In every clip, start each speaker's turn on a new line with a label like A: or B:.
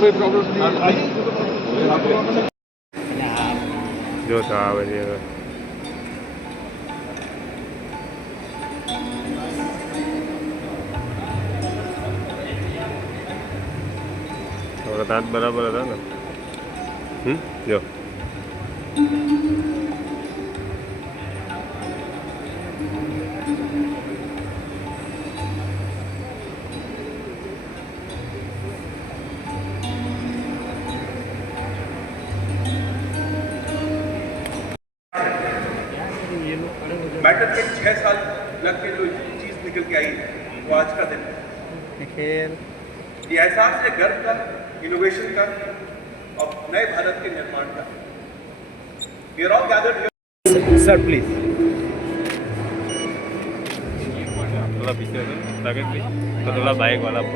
A: કોઈ પ્રોબ્લેમ
B: જો તો આવે છે હવે. દાંત બરાબર હતા ને? હમ? જો.
C: लगभग छः साल लग के जो चीज़ निकल के आई है वो आज का दिन है। ये एहसास है गर्व का इनोवेशन का और नए भारत के निर्माण का।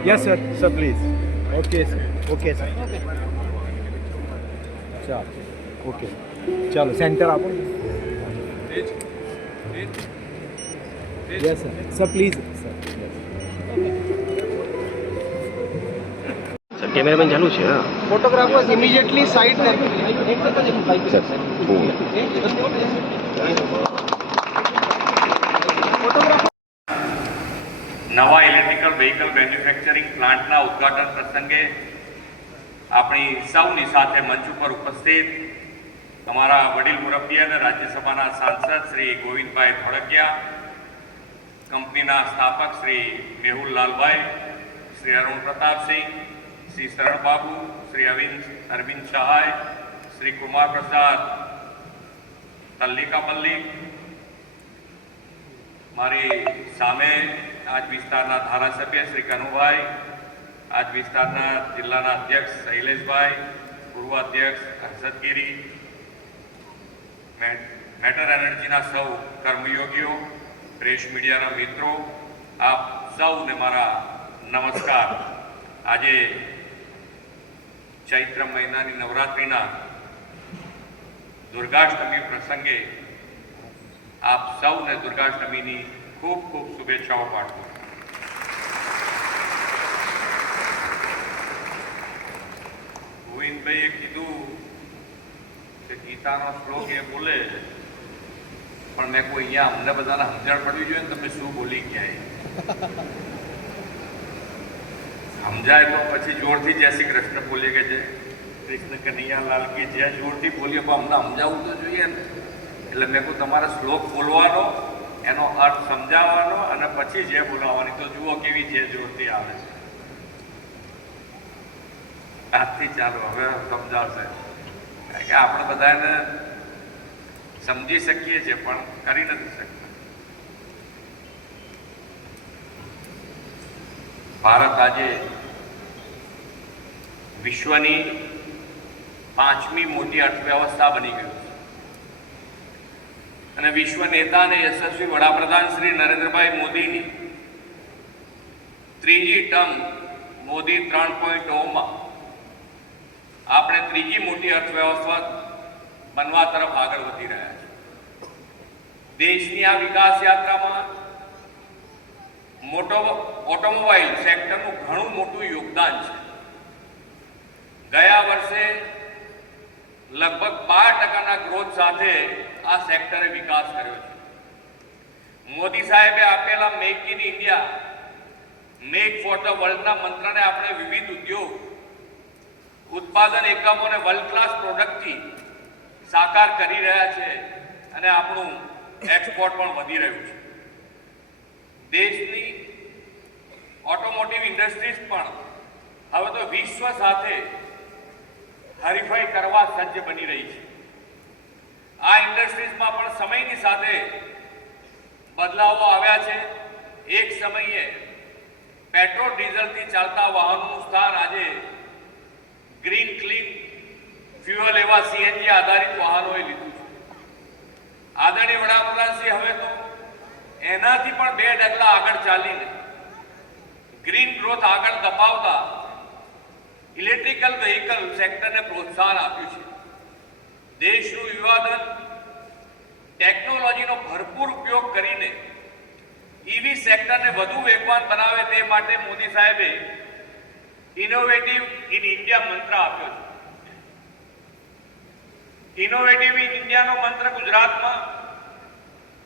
B: Yes sir sir please okay sir okay sir okay चलो
A: सेंटर आप yes sir sir please sir cameraman ચાલુ
B: છે
A: ફોટોગ્રાફર્સ ઇમિડિયેટલી સાઇડ
D: નવા ઇલેક્ટ્રિકલ વ્હીકલ મેન્યુફેક્ચરિંગ પ્લાન્ટના ઉદ્ઘાટન પ્રસંગે આપણી સૌની સાથે મંચ ઉપર ઉપસ્થિત અમારા વડીલ મુરબ્બી અને રાજ્યસભાના સાંસદ શ્રી ગોવિંદભાઈ ધોળકિયા કંપનીના સ્થાપક શ્રી મેહુલ લાલભાઈ શ્રી અરુણ પ્રતાપસિંહ શ્રી શરણબાબુ શ્રી અરવિંદ અરવિંદ સહાય શ્રી કુમાર પ્રસાદ તલ્લિકા મલ્લિક મારી સામે આજ વિસ્તારના ધારાસભ્ય શ્રી કનુભાઈ આજ વિસ્તારના જિલ્લાના અધ્યક્ષ શૈલેષભાઈ પૂર્વ અધ્યક્ષ હર્ષદગીરી મે- મેટર એનર્જીના સૌ કર્મયોગીઓ પ્રેસ મીડિયાના મિત્રો, આપ સૌને મારા નમસ્કાર. આજે ચૈત્ર મહિનાની નવરાત્રિના દુર્ગાષ્ટમી પ્રસંગે આપ સૌને દુર્ગાષ્ટમીની ખૂબ ખૂબ શુભેચ્છાઓ પાઠવું ગોવિંદભાઈએ કીધું કે ગીતાનો શ્લોક એ બોલે પણ મેં કોઈ અહીંયા અમને બધાને સમજણ પડવી જોઈએ ને તમે શું બોલી ગયા સમજાય તો પછી જોરથી જય શ્રી કૃષ્ણ બોલી કે છે કૃષ્ણ કનૈયા લાલ કે જય જોરથી બોલીએ પણ અમને સમજાવવું તો જોઈએ ને. એટલે મેં કહું તમારે શ્લોક બોલવાનો, એનો અર્થ સમજાવવાનો અને પછી જે બોલાવવાની. તો જુઓ કેવી જે જોરથી આવે છે. આજથી ચાલો, હવે સમજાવશે. કારણ કે આપણે બધાને સમજી શકીએ છીએ, પણ કરી નથી શકતા. ભારત આજે વિશ્વની પાંચમી મોટી અર્થવ્યવસ્થા બની ગયું છે. અને વિશ્વ નેતા અને યશસ્વી વડાપ્રધાન શ્રી નરેન્દ્રભાઈ મોદીની ત્રીજી ટર્મ મોદી ત્રણ પોઈન્ટ ઓમાં. આપણે ત્રીજી મોટી અર્થવ્યવસ્થા બનવા તરફ આગળ વધી રહ્યા છે. દેશની આ વિકાસ યાત્રામાં મોટો ઓટોમોબાઈલ સેક્ટરનું ઘણું મોટું યોગદાન છે. ગયા વર્ષે લગભગ બાર ટકાના ગ્રોથ સાથે આ સેક્ટરે વિકાસ કર્યો છે. મોદી સાહેબે આપેલા make in India make for the વર્લ્ડના મંત્રને આપણે વિવિધ ઉદ્યોગ, ઉત્પાદન એકમોને વર્લ્ડ ક્લાસ પ્રોડક્ટથી સાકાર કરી રહ્યા છે અને આપણું એક્સપોર્ટ પણ વધી રહ્યું છે. દેશની ઓટોમોટિવ ઇન્ડસ્ટ્રીઝ પણ હવે તો વિશ્વ સાથે હરીફાઈ કરવા સજ્જ બની રહી છે. આ ઇન્ડસ્ટ્રીઝમાં પણ સમયની સાથે બદલાવો આવ્યા છે. એક સમયે પેટ્રોલ ડીઝલથી ચાલતા વાહનોનું સ્થાન આજે ગ્રીન ક્લીન ફ્યુઅલ એવા સીએનજી આધારિત વાહનોએ લીધું છે. આદરણીય વડાપ્રધાનશ્રી, હવે તો એનાથી પણ બે ડગલા આગળ ચાલીને ગ્રીન ગ્રોથ આગળ ધપાવતા ઇલેક્ટ્રિકલ વેહિકલ સેક્ટરને પ્રોત્સાહન આપ્યું છે. દેશનું યુવાધન, ટેકનોલોજીનો ભરપૂર ઉપયોગ કરીને ઈવી સેક્ટરને વધુ વેગવાન બનાવે તે માટે મોદી સાહેબે ઇનોવેટિવ ઇન ઇન્ડિયા મંત્ર આપ્યો છે. ઇનોવેટિવ ઇન ઇન્ડિયાનો મંત્ર ગુજરાતમાં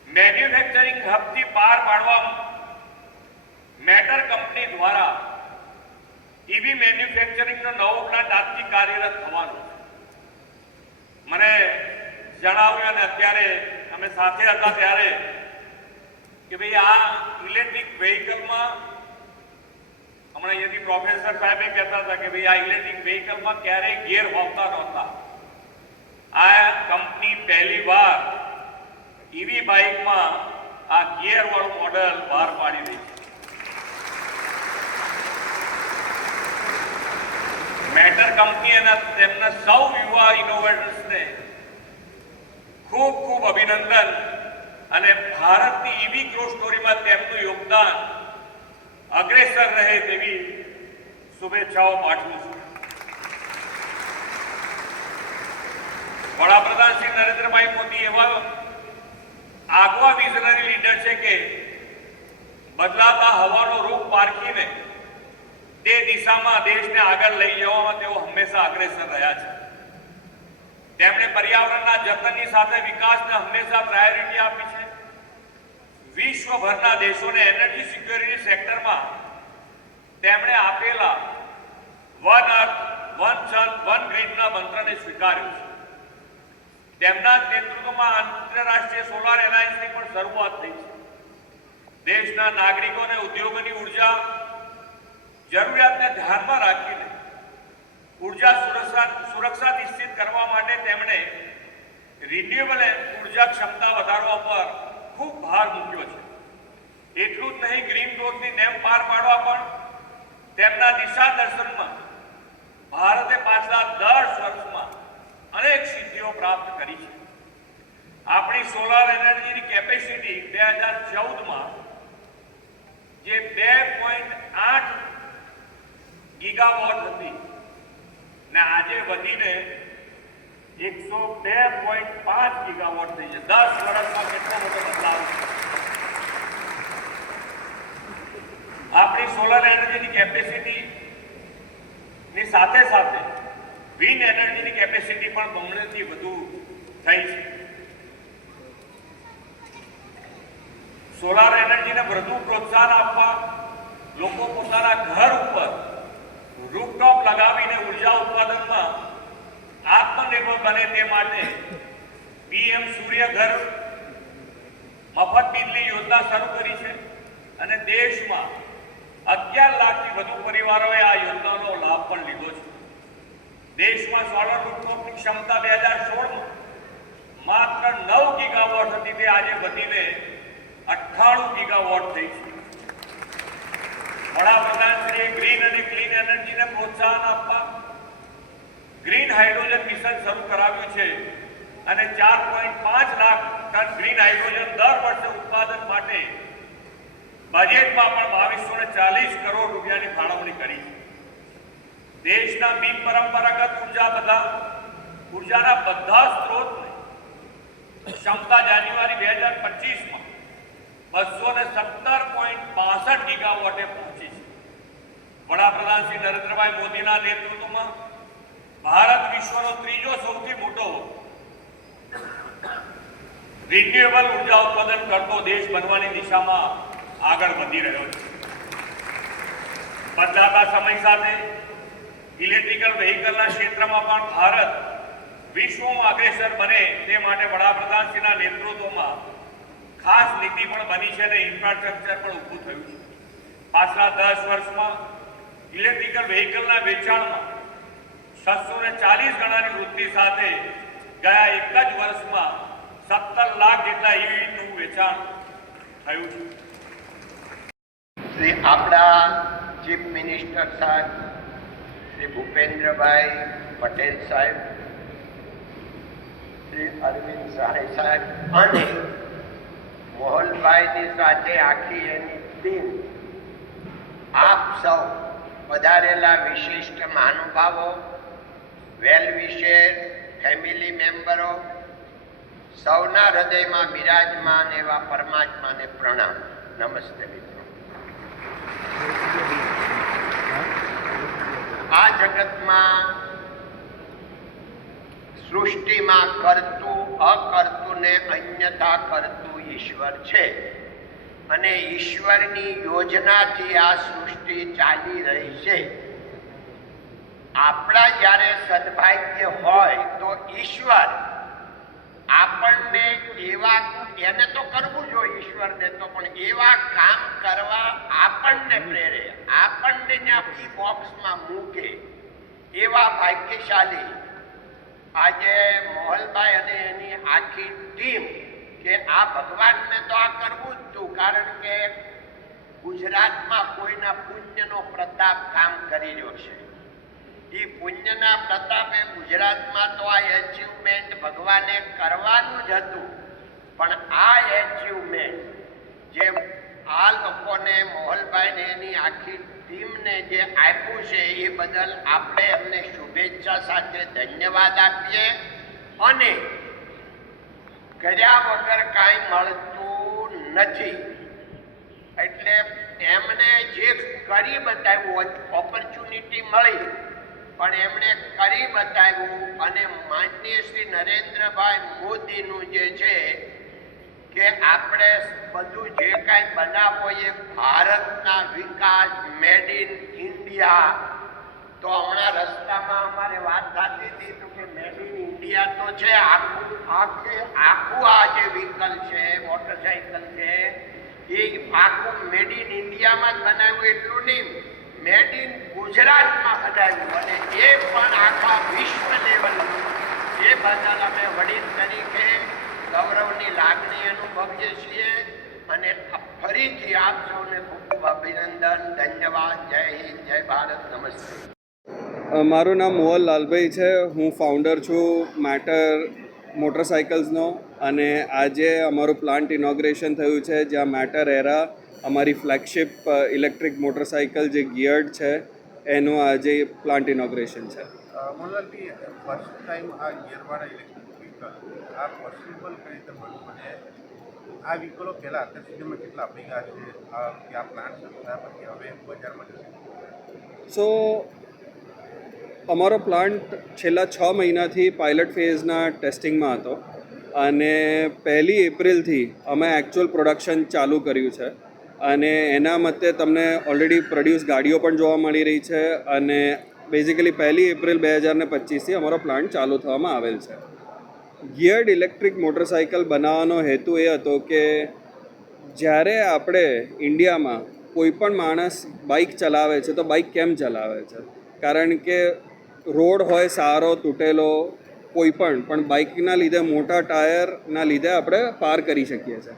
D: મેન્યુફેક્ચરિંગ હબથી પાર પાડવામાં મેટર કંપની દ્વારા ઈવી મેન્યુફેક્ચરિંગનો નવો પ્લાન્ટ આજથી કાર્યરત થવાનો મને જણાવ્યું અને અત્યારે અમે સાથે હતા ત્યારે કે ભાઈ આ ઇલેક્ટ્રિક વેહિકલમાં હમણાં અહીંયાથી પ્રોફેસર સાહેબે કહેતા હતા કે ભાઈ આ ઇલેક્ટ્રિક વેહિકલમાં ક્યારેય ગેર હોતા નહોતા. આ કંપની પહેલી વાર ઈવી બાઇકમાં આ ગિયર વાળું મોડલ બહાર પાડી રહી છે. મેટર કંપની અને તેમના સૌ યુવા ઇનોવેટર્સને ખૂબ ખૂબ અભિનંદન અને ભારતની ઈવી ગ્રોથ સ્ટોરીમાં તેમનું યોગદાન અગ્રેસર રહે તેવી શુભેચ્છાઓ પાઠવું છું. વડાપ્રધાન શ્રી નરેન્દ્રભાઈ મોદી એવા આગવા વિઝનરી લીડર છે કે બદલાતા હવાનો રૂપ પારખીને તે દિશામાં દેશને આગળ લઈ જવામાં તેઓ હંમેશા અગ્રેસર રહ્યા છે. તેમણે પર્યાવરણના જતનની સાથે વિકાસને હંમેશા પ્રાયોરિટી આપી છે. વિશ્વભરના દેશોને એનર્જી સિક્યોરિટી સેક્ટરમાં તેમણે આપેલા one earth one sun one ગ્રીડના મંત્રને સ્વીકાર્યો છે. તેમના નેતૃત્વમાં આંતરરાષ્ટ્રીય સોલાર એલાયન્સની પણ શરૂઆત થઈ છે. દેશના નાગરિકો અને ઉદ્યોગોની ઊર્જા જરૂરિયાતને ધ્યાનમાં રાખીને ઊર્જા સુરક્ષા સુરક્ષા નિશ્ચિત કરવા માટે તેમણે રિન્યુએબલ ઊર્જા ક્ષમતા વધારવા પર ખૂબ ભાર મૂક્યો છે. એટલું જ નહીં, ગ્રીન ગ્રોથની નેમ પાર પાડવા પણ તેમના દિશા દર્શનમાં ભારતે પાછલા દસ અનેક સિદ્ધિઓ પ્રાપ્ત કરી છે. આપણી સોલાર એનર્જીની કેપેસિટી બે હજાર ચૌદમાં જે બે પોઈન્ટ આઠ ગીગાવોટ હતી ને આજે વધીને એકસો બે પોઈન્ટ પાંચ ગીગાવોટ થઈ છે. દસ વર્ષમાં કેટલો મોટો બદલાવ છે. આપણી સોલર એનર્જીની કેપેસિટી ની સાથે સાથે વિન્ડ એનર્જીની કેપેસિટી પણ બમણેથી વધુ થઈ છે. સોલાર એનર્જીને વધુ પ્રોત્સાહન આપવા લોકો પોતાના ઘર ઉપર રૂપટોપ લગાવીને ઊર્જા ઉત્પાદનમાં આત્મનિર્ભર બને તે માટે પીએમ સૂર્ય ઘર મફત બિજલી યોજના શરૂ કરી છે અને દેશમાં અગિયાર લાખથી વધુ પરિવારોએ આ યોજનાનો લાભ પણ લીધો છે. દેશમાં સોલર રૂફટોપની ક્ષમતા બે હજાર સોળમાં માત્ર નવ ગીગાવોટ હતી. તે આજે વધીને અઠ્ઠાણું ગીગાવોટ થઈ છે. વડાપ્રધાનશ્રીએ ગ્રીન અને ક્લીન એનર્જીને પ્રોત્સાહન આપવા ગ્રીન હાઇડ્રોજન મિશન શરૂ કરાવ્યું છે અને ચાર પોઈન્ટ પાંચ લાખ ટન ગ્રીન હાઇડ્રોજન દર વર્ષે ઉત્પાદન માટે બજેટમાં પણ બાવીસો ને ચાલીસ કરોડ રૂપિયાની ફાળવણી કરી છે. દેશના બિન પરંપરાગત ઊર્જા બધા ઉર્જાના બધા સ્ત્રોતને ક્ષમતા જાન્યુઆરી બે હજાર પચીસમાં બસો ને સત્તર પોઈન્ટ બાસઠ ગીગાવોટે પહોંચી છે. વડાપ્રધાન શ્રી નરેન્દ્રભાઈ મોદીના નેતૃત્વમાં ભારત વિશ્વનો ત્રીજો સૌથી મોટો રિન્યુએબલ ઊર્જા ઉત્પાદન કરતો દેશ બનવાની દિશામાં આગળ વધી રહ્યો છે. બદલાતા સમય સાથે ઇલેક્ટ્રિકલ વ્હીકલના ક્ષેત્રમાં પણ ભારત વિશ્વમાં અગ્રેસર બને તે માટે વડાપ્રધાનશ્રીના નેતૃત્વમાં ખાસ નીતિ પણ બની છે અને ઇન્ફ્રાસ્ટ્રક્ચર પણ ઊભું થયું છે. પાછલા દસ વર્ષમાં ઇલેક્ટ્રિકલ વ્હીકલના વેચાણમાં છસો ને ચાલીસ ગણાની વૃદ્ધિ સાથે ગયા એક જ વર્ષમાં સત્તર લાખ જેટલા ઈવીનું વેચાણ થયું છે.
E: આપણા ચીફ મિનિસ્ટર સાહેબ શ્રી ભૂપેન્દ્રભાઈ પટેલ સાહેબ, શ્રી અરવિંદ સહાય સાહેબ અને મોહનભાઈની સાથે આખી એની ટીમ આપ સૌ પધારેલા વિશિષ્ટ મહાનુભાવો, વેલ વિશેર, ફેમિલી મેમ્બરો, સૌના હૃદયમાં બિરાજમાન એવા પરમાત્માને પ્રણામ. નમસ્તે મિત્રો. આ જગતમાં સૃષ્ટિમાં કરતું અકર્તું ને અન્યથા કરતું ઈશ્વર છે. અને ઈશ્વરની યોજનાથી આ સૃષ્ટિ ચાલી રહી છે. આપણા જ્યારે સદભાગ્ય હોય તો ઈશ્વર આપણને એવા એને તો કરવું જોઈએ ઈશ્વરને તો, પણ એવા કામ કરવા આપણને પ્રેરે. આપણને ત્યાં બોક્સમાં મૂકે એવા ભાગ્યશાળી. આજે મોહલભાઈ અને એની આખી ટીમ કે આ ભગવાનને તો આ કરવું જ હતું કારણ કે ગુજરાતમાં કોઈના પુણ્યનો પ્રતાપ કામ કરી રહ્યો છે. એ પુણ્યના પ્રતાપે ગુજરાતમાં તો આ એચિવમેન્ટ ભગવાને કરવાનું જ હતું. પણ આ એચિવમેન્ટ જે આ લોકોને મોહલભાઈને એની આખી ટીમને જે આપ્યું છે એ બદલ આપણે એમને શુભેચ્છા સાથે ધન્યવાદ આપીએ અને કર્યા વગર કાંઈ મળતું નથી. એટલે એમને જે કરી બતાવ્યું ઓપોર્ચ્યુનિટી મળી. પણ એમણે કરી બતાવ્યું અને માનનીય શ્રી નરેન્દ્રભાઈ મોદીનું જે છે કે આપણે બધું જે કાંઈ બનાવો એ ભારતના વિકાસ મેડ ઇન ઇન્ડિયા તો હમણાં રસ્તામાં અમારે વાત થતી હતી તો કે મેડ ઇન ઇન્ડિયા તો છે, આખું, આખે, આખું આ જે વ્હીકલ છે મોટરસાઇકલ છે, એ આખું મેડ ઇન ઇન્ડિયામાં જ બનાવ્યું, એટલું નહીં. મેડ ઇન ગુજરાતમાં બનાવ્યું અને એ પણ આખા વિશ્વ લેવલ એ બદલ અમે વડીલ તરીકે ગૌરવની લાગણી અનુભવીએ છીએ અને ફરીથી આપ સૌને ખૂબ ખૂબ અભિનંદન, ધન્યવાદ, જય હિન્દ, જય ભારત, નમસ્તે.
F: મારું નામ મોહન લાલભાઈ છે. હું ફાઉન્ડર છું મેટર મોટરસાઇકલ્સનો અને આજે અમારું પ્લાન્ટ ઇનોગ્રેશન થયું છે જ્યાં મેટર એરા અમારી ફ્લેગશિપ ઇલેક્ટ્રિક મોટરસાઇકલ જે ગિયર્ડ છે એનું આજે પ્લાન્ટ ઇનોગ્રેશન છે.
G: મોનલથી ફર્સ્ટ ટાઈમ આ ગિયરવાળા ઇલેક્ટ્રિક વ્હીકલ આ પોસિબલ કઈ રીતે બન્યું અને આ વ્હીકલો પહેલાં અત્યાર સુધીમાં કેટલા આપી ગયા છે? આ પ્લાન્ટ થયા પછી હવે બજારમાં જશે.
F: સો અમારો પ્લાન્ટ છેલ્લા છ મહિનાથી પાયલટ ફેઝના ટેસ્ટિંગમાં હતો. અને પહેલી એપ્રિલથી અમે એકચ્યુઅલ પ્રોડક્શન ચાલુ કર્યું છે. અને એના મતે તમને ઓલરેડી પ્રોડ્યુસ ગાડીઓ પણ જોવા મળી રહી છે અને બેઝિકલી પહેલી એપ્રિલ બે હજાર ને પચીસથી અમારો પ્લાન્ટ ચાલુ થવામાં આવેલ છે. ગિયર્ડ ઇલેક્ટ્રિક મોટરસાઇકલ બનાવવાનો હેતુ એ હતો કે જ્યારે આપણે ઇન્ડિયામાં કોઈ પણ માણસ બાઇક ચલાવે છે તો બાઇક કેમ ચલાવે છે? કારણ કે રોડ હોય સારો, તૂટેલો, કોઈ પણ પણ બાઇકના લીધે મોટા ટાયરના લીધે આપણે પાર કરી શકીએ છીએ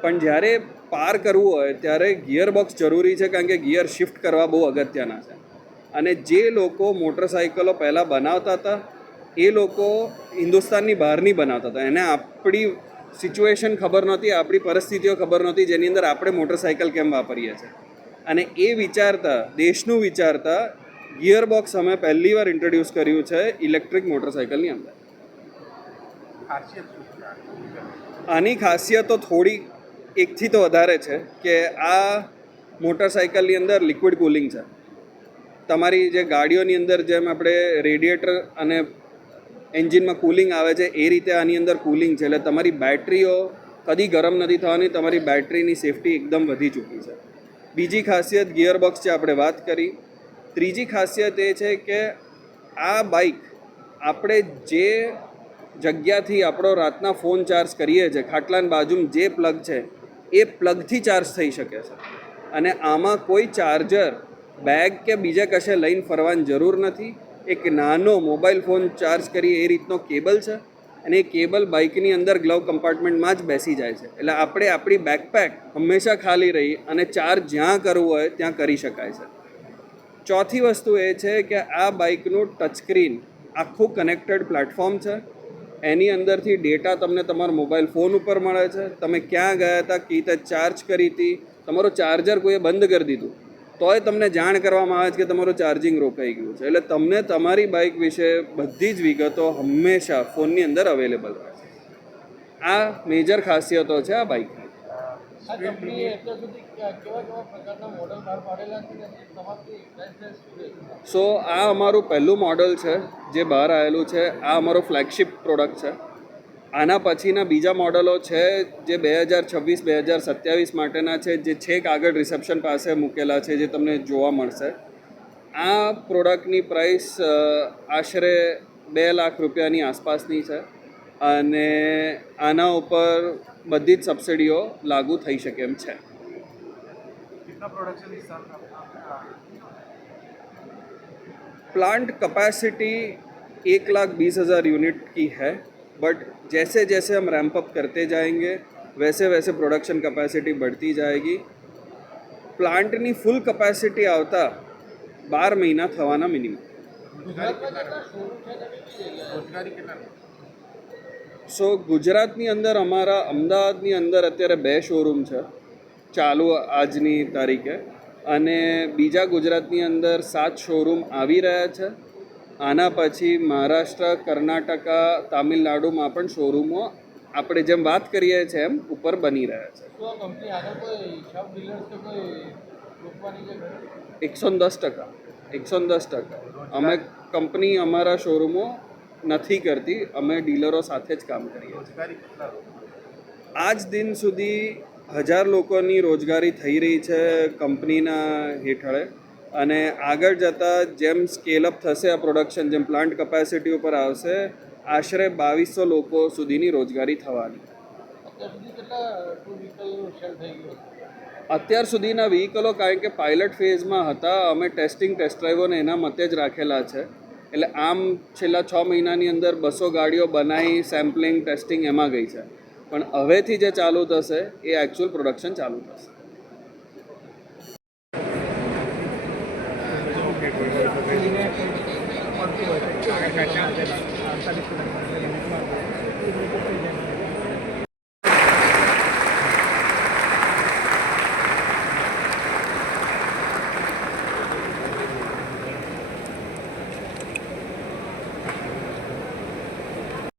F: પણ જ્યારે પાર કરવું હોય ત્યારે ગિયર બોક્સ જરૂરી છે કારણ કે ગિયર શિફ્ટ કરવા બહુ અગત્યના છે. અને જે લોકો મોટરસાઇકલો પહેલાં બનાવતા હતા એ લોકો હિન્દુસ્તાનની બહારની બનાવતા હતા. એને આપણી સિચ્યુએશન ખબર નહોતી આપણી પરિસ્થિતિઓ ખબર નહોતી જેની અંદર આપણે મોટરસાઇકલ કેમ વાપરીએ છીએ. અને એ વિચારતા દેશનું વિચારતા ગિયર બોક્સ અમે પહેલી વાર ઇન્ટ્રોડ્યુસ કર્યું છે ઇલેક્ટ્રિક મોટરસાઇકલની અંદર? આની ખાસિયતો થોડી એકથી તો વધારે છે કે આ મોટરસાઇકલની અંદર લિક્વિડ કુલિંગ છે. તમારી જે ગાડીઓની અંદર જેમ આપણે રેડિએટર અને એન્જિનમાં કુલિંગ આવે છે, એ રીતે આની અંદર કુલિંગ છે. એટલે તમારી બેટરીઓ કદી ગરમ નથી થવાની, તમારી બેટરીની સેફટી એકદમ વધી ચૂકી છે. બીજી ખાસિયત ગિયરબોક્સ છે, આપણે વાત કરી. ત્રીજી ખાસિયત એ છે કે આ બાઇક આપણે જે જગ્યાથી આપણો રાતના ફોન ચાર્જ કરીએ છીએ, ખાટલાની બાજુમાં જે પ્લગ છે એ પ્લગથી ચાર્જ થઈ શકે છે. અને આમાં કોઈ ચાર્જર બેગ કે બીજા કશે લઈને ફરવાની જરૂર નથી. એક નાનો મોબાઈલ ફોન ચાર્જ કરી એ રીતનો કેબલ છે અને એ કેબલ બાઇકની અંદર ગ્લવ કમ્પાર્ટમેન્ટમાં જ બેસી જાય છે. એટલે આપણે આપણી બેકપેક હંમેશા ખાલી રહી અને ચાર્જ જ્યાં કરવું હોય ત્યાં કરી શકાય છે. ચોથી વસ્તુ એ છે કે આ બાઇકનું ટચસ્ક્રીન આખું કનેક્ટેડ પ્લેટફોર્મ છે. એની અંદરથી ડેટા તમને તમારા મોબાઈલ ફોન ઉપર મળે છે. તમે ક્યાં ગયા હતા, કઈ રીતે ચાર્જ કરી હતી, તમારું ચાર્જર કોઈએ બંધ કરી દીધું. તોય તમને જાણ કરવામાં આવે છે કે તમારું ચાર્જિંગ રોકાઈ ગયું છે. એટલે તમને તમારી બાઇક વિશે બધી જ વિગતો હંમેશા ફોનની અંદર અવેલેબલ રહે છે. આ મેજર ખાસિયતો છે આ બાઇકની સો, આ અમારું પહેલું મોડલ છે, જે બહાર આવેલું છે. આ અમારો ફ્લેગશિપ પ્રોડક્ટ છે. આના પછીના બીજા મોડલો છે, જે બે હજાર છવ્વીસ, બે હજાર સત્યાવીસ માટેના છે, જે છેક આગળ રિસેપ્શન પાસે મૂકેલા છે, જે તમને જોવા મળશે. આ પ્રોડક્ટની પ્રાઇસ આશરે બે લાખ રૂપિયાની આસપાસની છે. અને આના ઉપર બધી જ સબસિડીઓ લાગુ થઈ શકે એમ છે प्लांट कैपेसिटी एक लाख बीस हज़ार यूनिट की है बट जैसे जैसे हम रैंप अप करते जाएंगे वैसे वैसे प्रोडक्शन कैपेसिटी बढ़ती जाएगी પ્લાન્ટની ફૂલ કેપેસિટી આવતા બાર મહિના થવાના મિનિમમ
G: રોજગારી કેટલા
F: સો ગુજરાતની અંદર અમારા અમદાવાદની અંદર અત્યારે બે શોરૂમ છે. ચાલુ આજની તારીખે. અને બીજા ગુજરાતની અંદર સાત શોરૂમ આવી રહ્યા છે. આના પછી મહારાષ્ટ્ર કર્ણાટકા તામિલનાડુમાં પણ શોરૂમો આપણે જેમ વાત કરીએ છીએ એમ ઉપર બની રહ્યા છે. એકસો દસ ટકા. એકસો દસ ટકા. અમે કંપની અમારા શોરૂમો નથી કરતી અમે ડીલરો સાથે જ કામ કરીએ છીએ. આજ દિન સુધી હજાર લોકોની રોજગારી થઈ રહી છે કંપનીના હેઠળે. અને આગળ જતાં જેમ સ્કેલઅપ થશે આ પ્રોડક્શન જેમ પ્લાન્ટ કેપેસિટી ઉપર આવશે આશરે બાવીસો લોકો સુધીની રોજગારી થવાની. અત્યાર સુધીના વ્હીકલો કારણ કે પાયલટ ફેઝમાં હતા અમે ટેસ્ટિંગ ટેસ્ટ ડ્રાઈવોને એના મતે જ રાખેલા છે. એટલે આમ છેલ્લા છ મહિનાની અંદર બસો ગાડીઓ બનાવી સેમ્પલિંગ, ટેસ્ટિંગ એમાં ગઈ છે. પણ હવેથી જે ચાલુ થશે, એ એકચ્યુઅલ પ્રોડક્શન ચાલુ થશે.